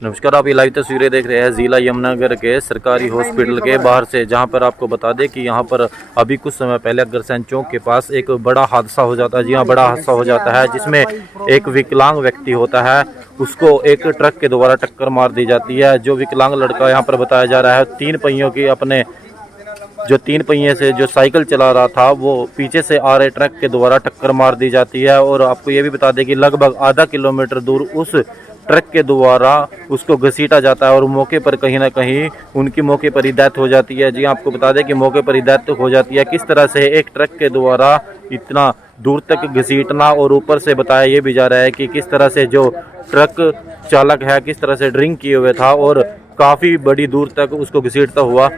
नमस्कार, आप ये लाइव तस्वीरें देख रहे हैं जिला यमुनानगर के सरकारी हॉस्पिटल के बाहर से, जहां पर आपको बता दें कि यहां पर अभी कुछ समय पहले अग्रसेन चौक के पास एक बड़ा हादसा हो जाता है। जी हां, बड़ा हादसा हो जाता है जिसमें एक विकलांग व्यक्ति होता है, उसको एक ट्रक के द्वारा टक्कर मार दी जाती है। जो विकलांग लड़का यहाँ पर बताया जा रहा है, तीन पहियों की अपने जो तीन पहिए से जो साइकिल चला रहा था, वो पीछे से आ रहे ट्रक के द्वारा टक्कर मार दी जाती है। और आपको ये भी बता दें कि लगभग आधा किलोमीटर दूर उस ट्रक के द्वारा उसको घसीटा जाता है और मौके पर कहीं ना कहीं उनकी मौके पर ही डेथ हो जाती है। जी आपको बता दें कि मौके पर ही डेथ हो जाती है। किस तरह से एक ट्रक के द्वारा इतना दूर तक घसीटना, और ऊपर से बताया ये भी जा रहा है कि किस तरह से जो ट्रक चालक है किस तरह से ड्रिंक किए हुए था और काफ़ी बड़ी दूर तक उसको घसीटता हुआ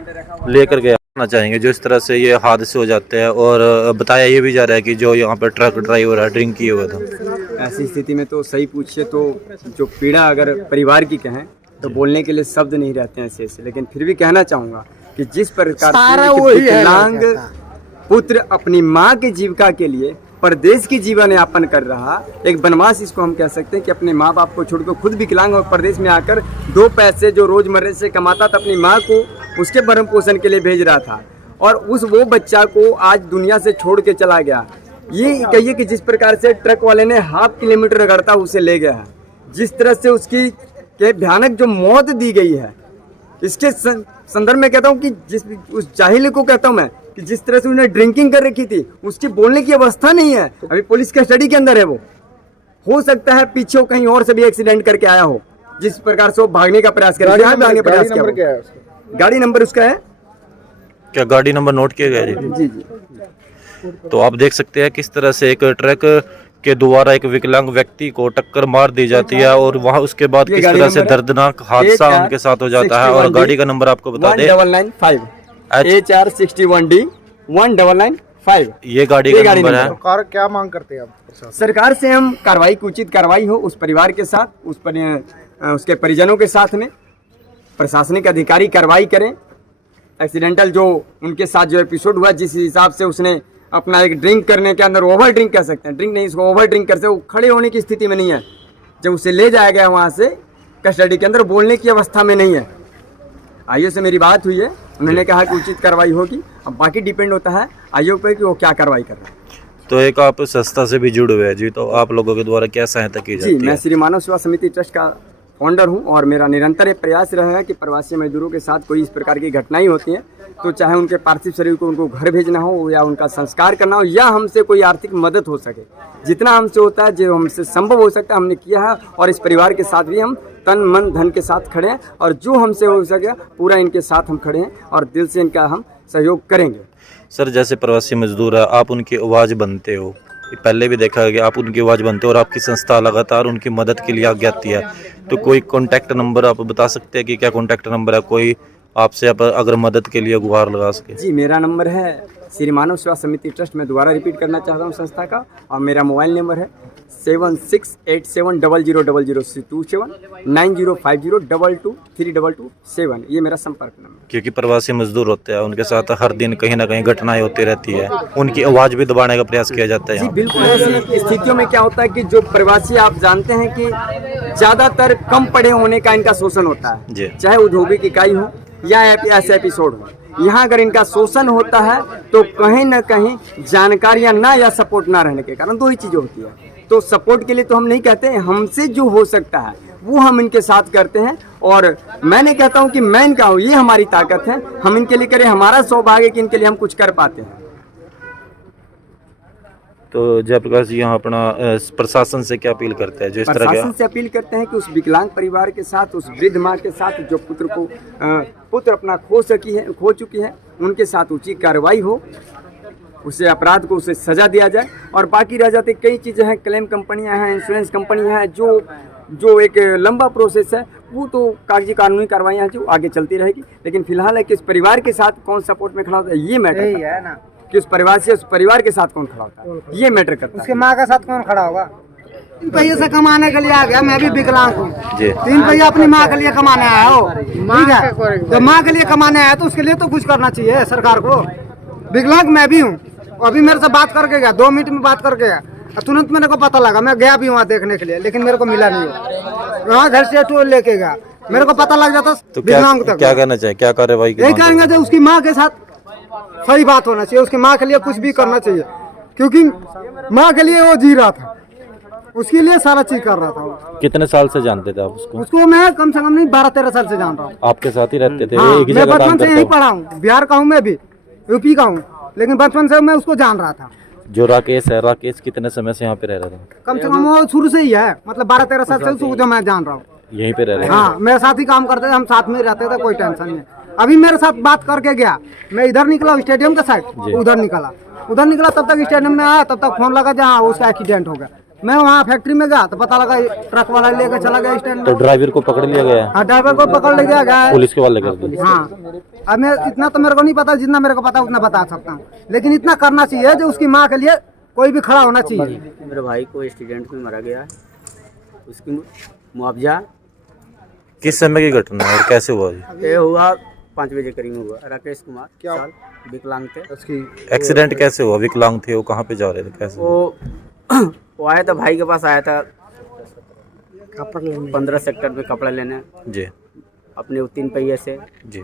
लेकर गया। चाहेंगे जो इस तरह से ये हादसे हो जाते हैं, और बताया ये भी जा रहा है कि जो यहाँ पर ट्रक ड्राइवर है ड्रिंक किए हुआ था। ऐसी स्थिति में तो सही पूछिए तो जो पीड़ा अगर परिवार की कहें तो बोलने के लिए शब्द नहीं रहते हैं ऐसे। लेकिन फिर भी कहना चाहूँगा कि जिस प्रकार से विकलांग पुत्र अपनी माँ की जीविका के लिए परदेश की जीवन यापन कर रहा, एक वनवास इसको हम कह सकते हैं कि अपने माँ बाप को छोड़कर खुद विकलांग और परदेश में आकर दो पैसे जो रोजमर्रे से कमाता था अपनी माँ को उसके भरण पोषण के लिए भेज रहा था, और वो बच्चा को आज दुनिया से छोड़ के चला गया। ये कहिए कि जिस प्रकार से ट्रक वाले ने हाफ किलोमीटर रगड़ता उसे ले गया है, जिस तरह से उसकी भयानक जो मौत दी गई है, इसके संदर्भ में कहता हूँ कि जिस उस जाहिल को कहता हूँ मैं कि जिस तरह से उन्हें ड्रिंकिंग कर रखी थी, उसकी बोलने की अवस्था नहीं है। अभी पुलिस कस्टडी के अंदर है। वो हो सकता है पीछे कहीं और से भी एक्सीडेंट करके आया हो, जिस प्रकार से वो भागने का प्रयास कर रहा है। गाड़ी नंबर उसका है क्या? गाड़ी नंबर नोट किया गया? जी जी। तो आप देख सकते हैं किस तरह से एक ट्रक के द्वारा एक विकलांग व्यक्ति को टक्कर मार दी जाती है, और वहाँ उसके बाद किस तरह से दर्दनाक हादसा उनके साथ हो जाता है। और गाड़ी का नंबर आपको बता दें, 1995 HR61D 1995। ये गाड़ी का नंबर है। सरकार क्या मांग करते हैं आप? सरकार से हम कार्रवाई की उचित कार्रवाई हो उस परिवार के साथ, उसके परिजनों के साथ में प्रशासनिक अधिकारी कार्रवाई करें। एक्सीडेंटल जो उनके साथ जो एपिसोड हुआ, जिस हिसाब से उसने अपना एक ड्रिंक करने के अंदर ओवर ड्रिंक कह सकते हैं, ड्रिंक नहीं इसको ओवर ड्रिंक करते, वो खड़े होने की स्थिति में नहीं है। जब उसे ले जाया गया वहाँ से कस्टडी के अंदर, बोलने की अवस्था में नहीं है। आयोग से मेरी बात हुई है, उन्होंने कहा कि उचित कार्रवाई होगी। अब बाकी डिपेंड होता है आयोग पर कि वो क्या कार्रवाई कर रहा है। तो एक आप संस्था से भी जुड़े हुए हैं जी, तो आप लोगों के द्वारा क्या सहायता की जाती है? जी, मैं श्री मानव सेवा समिति ट्रस्ट का फाउंडर हूं, और मेरा निरंतर ये प्रयास रहा है कि प्रवासी मजदूरों के साथ कोई इस प्रकार की घटनाएं होती हैं तो चाहे उनके पार्थिव शरीर को उनको घर भेजना हो या उनका संस्कार करना हो या हमसे कोई आर्थिक मदद हो सके, जितना हमसे होता है, जो हमसे संभव हो सकता है हमने किया है। और इस परिवार के साथ भी हम तन मन धन के साथ खड़े हैं, और जो हमसे हो सके पूरा इनके साथ हम खड़े हैं और दिल से इनका हम सहयोग करेंगे। सर, जैसे प्रवासी मजदूर है, आप उनकी आवाज़ बनते हो, पहले भी देखा गया आप उनकी आवाज़ बनते हो और आपकी संस्था लगातार उनकी मदद के लिए आगे आती है। तो कोई कॉन्टैक्ट नंबर आप बता सकते हैं कि क्या कॉन्टैक्ट नंबर है, कोई आपसे अगर मदद के लिए गुहार लगा सके? जी, मेरा नंबर है श्री मानव सेवा समिति ट्रस्ट, मैं दोबारा रिपीट करना चाहता हूँ संस्था का, और मेरा मोबाइल नंबर है 7687000027 905022232227। ये मेरा संपर्क नंबर। क्योंकि प्रवासी मजदूर होते हैं, उनके साथ हर दिन कहीं ना कहीं घटनाएं होती रहती है, उनकी आवाज़ भी दबाने का प्रयास किया जाता है। जी बिल्कुल, ऐसी स्थितियों में क्या होता है कि जो प्रवासी, आप जानते हैं कि ज़्यादातर कम पढ़े होने का इनका शोषण होता है, चाहे औद्योगिक इकाई हो या ऐसे एपिसोड हो। यहाँ अगर इनका शोषण होता है तो कहीं ना कहीं जानकारियाँ ना या सपोर्ट ना रहने के कारण दो ही चीज़ें होती है। तो सपोर्ट के लिए तो हम नहीं कहते, हमसे जो हो सकता है वो हम इनके साथ करते हैं, और मैंने कहता हूँ कि मैं इनका हूँ, ये हमारी ताकत है, हम इनके लिए करें, हमारा सौभाग्य कि इनके लिए हम कुछ कर पाते हैं। तो जयप्रकाश जी, यहाँ अपना प्रशासन से क्या अपील करते हैं? जो इस तरह प्रशासन से अपील करते हैं कि उस विकलांग परिवार के साथ, उस वृद्ध माँ के साथ जो पुत्र अपना खो चुकी है, उनके साथ उचित कार्रवाई हो, उसे अपराध को उसे सजा दिया जाए। और बाकी रह जाते कई चीज़ें हैं, क्लेम कंपनियां हैं, इंश्योरेंस कंपनियां हैं, जो एक लंबा प्रोसेस है, वो तो कागजी कानूनी कार्रवाइयाँ जो आगे चलती रहेगी। लेकिन फिलहाल है कि इस परिवार के साथ कौन सपोर्ट में खड़ा होता है, ये मैटर है ना, कि उस परिवार के साथ कौन खड़ा होता है, ये मैटर करता है। उसके माँ के साथ कौन खड़ा होगा? 3 पहिए से कमाने के लिए आ गया, मैं भी विकलांग हूँ। 3 पहिया अपनी माँ के लिए कमाने आया हो, ठीक है? तो माँ के लिए कमाने आया तो उसके लिए तो कुछ करना चाहिए सरकार को। विकलांग मैं भी हूँ, अभी मेरे से बात करके गया, 2 मिनट में बात करके गया, तुरंत मेरे को पता लगा। मैं गया भी वहाँ देखने के लिए, लेकिन मेरे को मिला नहीं। वहाँ घर से टोल लेके गया, मेरे को पता लग जाता तो क्या विकलांग तक। क्या करना चाहिए, क्या कार्रवाई की यही मांग कहेंगे करें? जो उसकी माँ के साथ सही बात होना चाहिए, उसकी माँ के लिए कुछ भी करना चाहिए, क्योंकि माँ के लिए वो जी रहा था, उसके लिए सारा चीज कर रहा था वो। कितने साल से जानते थे आप उसको? उसको मैं कम से कम नहीं 12-13 साल से जान रहा हूँ। आपके साथ ही रहते थे? हाँ, एक ही मैं जगह काम बचपन से करते यहीं हो? पढ़ा हूँ, बिहार का हूँ मैं भी, यूपी का हूँ, लेकिन बचपन से मैं उसको जान रहा था। जो राकेश है, राकेश कितने समय से यहाँ पे रह रहा था? कम से कम वो शुरू से ही है, मतलब 12-13 साल से उसको जो मैं जान रहा हूँ। यहीं पे रह रहे हैं? हाँ, मेरे साथ ही काम करते थे, हम साथ में रहते थे, कोई टेंशन नहीं। अभी मेरे साथ बात करके गया, मैं इधर निकला स्टेडियम के साइड, उधर निकला तब तक स्टेडियम में आया, तब तक फोन लगा जहाँ उसका एक्सीडेंट हो गया। मैं वहाँ फैक्ट्री में गया तो पता लगा ट्रक वाला लेकर चला गया स्टैंड तो में। ड्राइवर को पकड़ लिया गया? हाँ, ड्राइवर को पकड़ ले गया है। पुलिस के वाले कर दिए? हाँ, अब मैं इतना तो मेरे को नहीं पता, जितना मेरे को पता उतना बता सकता हूँ, लेकिन इतना करना चाहिए जो उसकी माँ के लिए कोई भी खड़ा होना चाहिए। मेरे भाई को एक्सीडेंट में मारा गया है, उसकी मुआवजा। किस समय की घटना है और कैसे हुआ जी? ये हुआ 5 बजे करीब हुआ। राकेश कुमार साल विकलांग थे। एक्सीडेंट कैसे हुआ? विकलांग थे वो, कहाँ पे जा रहे थे, कैसे? वो आया था, भाई के पास आया था 15 सेक्टर में कपड़ा लेने जी अपने 3 पहिए से। जी।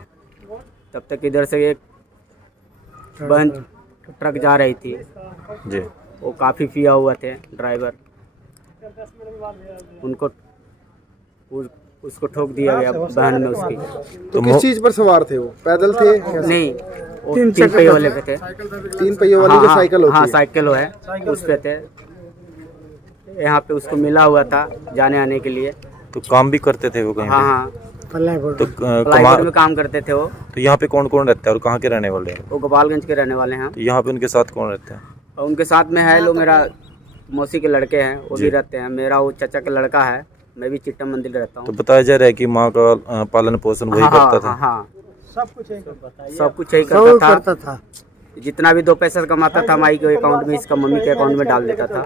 तब तक इधर से एक बहन ट्रक जा रही थी, जी। वो काफ़ी पिया हुआ थे ड्राइवर, उनको उसको ठोक दिया गया बहन में उसकी। तो किस चीज पर सवार थे वो? पैदल थे? नहीं, वो 3 पहिए वाले पे थे। 3 पहिए वाली जो साइकिल होती हाँ, है? साइकिल है, उस पे थे। यहाँ पे उसको मिला हुआ था जाने आने के लिए। तो काम भी करते थे वो कहीं हाँ पे? हाँ, तो प्लाईवुड में काम करते थे वो। तो यहाँ पे कौन कौन रहता है और कहाँ के रहने वाले हैं? वो गोपालगंज के रहने वाले हैं। तो यहाँ पे उनके साथ कौन रहता है? और उनके साथ में है लोग, मेरा मौसी के लड़के हैं, वो भी रहते हैं। मेरा वो चाचा का लड़का है, मैं भी चिट्टा मंदिर रहता तो हूँ। बताया जा रहा है कि माँ का पालन पोषण वही करता था? हाँ, सब कुछ यही करता था। जितना भी 2 पैसा कमाता था माई के अकाउंट में, इसका मम्मी के अकाउंट में डाल देता था।